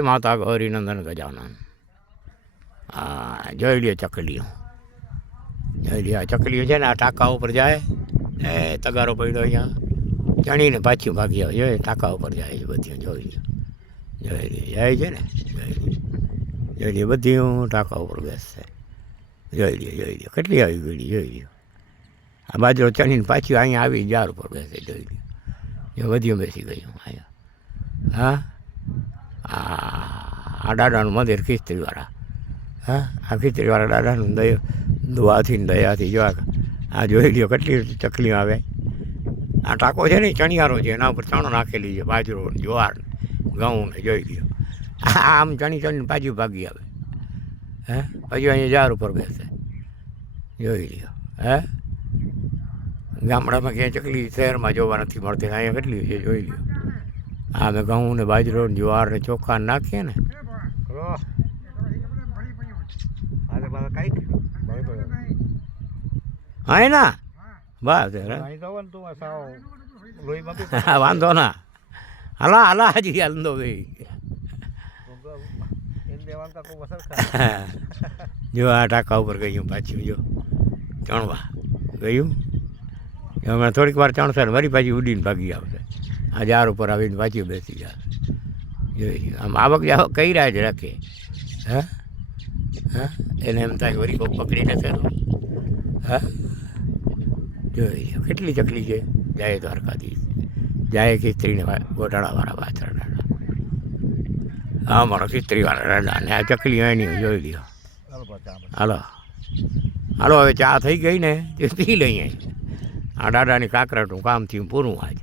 માતા ગૌરી નંદન ગજાનન. હા, જોઈ લ્યો ચકલીઓ, જોઈ લ્યો. આ ચકલીઓ છે ને આ ટાંકા ઉપર જાય, એ તગારો પડ્યો અહીંયા ચણીને પાછું ભાગી આવે. જોઈએ ટાંકા ઉપર જાય છે બધી, જોઈ લ્યો, જોઈ લ્યો જાય છે ને, જોઈ લ્યો બધી હું ટાંકા ઉપર બેસશે. જોઈ લ્યો કેટલી આવી ગઈ, જોઈ લ્યો. આ બાજરો ચણીને પાછી અહીંયા આવી ઝાડ ઉપર બેસે, જોઈ લ્યો. જો બધીઓ બેસી ગયું અહીંયા. હા, આ દાદાનું મંદિર ખીસ્ત્રીવાળા. હા, આ ખીસ્ત્રીવાળા દાદાનું દુઆથી ને દયાથી જો આ જોઈ લ્યો કેટલી ચકલીઓ આવે. આ ટાંકો છે ને ચણિયારો છે, એના ઉપર ચણો નાખેલી છે, બાજરો જ્વાર ઘઉં ને જોઈ લ્યો. આમ ચણીને પાછી ભાગી આવે. હે, પછી અહીંયા ઝાડ ઉપર બેસે, જોઈ લ્યો. હે, ગામડામાં ક્યાંય ચકલી શહેરમાં જોવા નથી મળતી, અહીંયા કેટલી છે જોઈ લ્યો. આ અમે ઘઉં ને બાજરો ને જ્વાર ને ચોખા નાખીએ ને. હા ના બસ વાંધો ના. હાલા હજી હાલતો ભાઈ. જો આ ટાંકા ઉપર ગયું પાછું, જો ચણવા ગયું. હમણાં થોડીક વાર ચણશે ને વળી પાછી ઉડીને ભાગી આવશે. આ ઝાડ ઉપર આવીને પાછી બેસી જાય. જોઈ આમ આવક જાવક કઈ રહ્યા જ રાખે. હા હા, એને એમ થાય વળી કોઈ પકડીને ફેરવું. હા, જોઈ કેટલી ચકલી છે. જાય દ્વારકાધીશ, જાય ખીસ્ત્રીને ગોટાળાવાળા પાછળ દાદા. હા, મારો ખીસ્ત્રીવાળા દાદા ને આ ચકલી એની જોઈ લ્યો. હાલો હાલો, હવે ચા થઈ ગઈ ને તે પી લઈએ. આ દાદાની કાકરાટનું કામ થયું પૂરું આજે.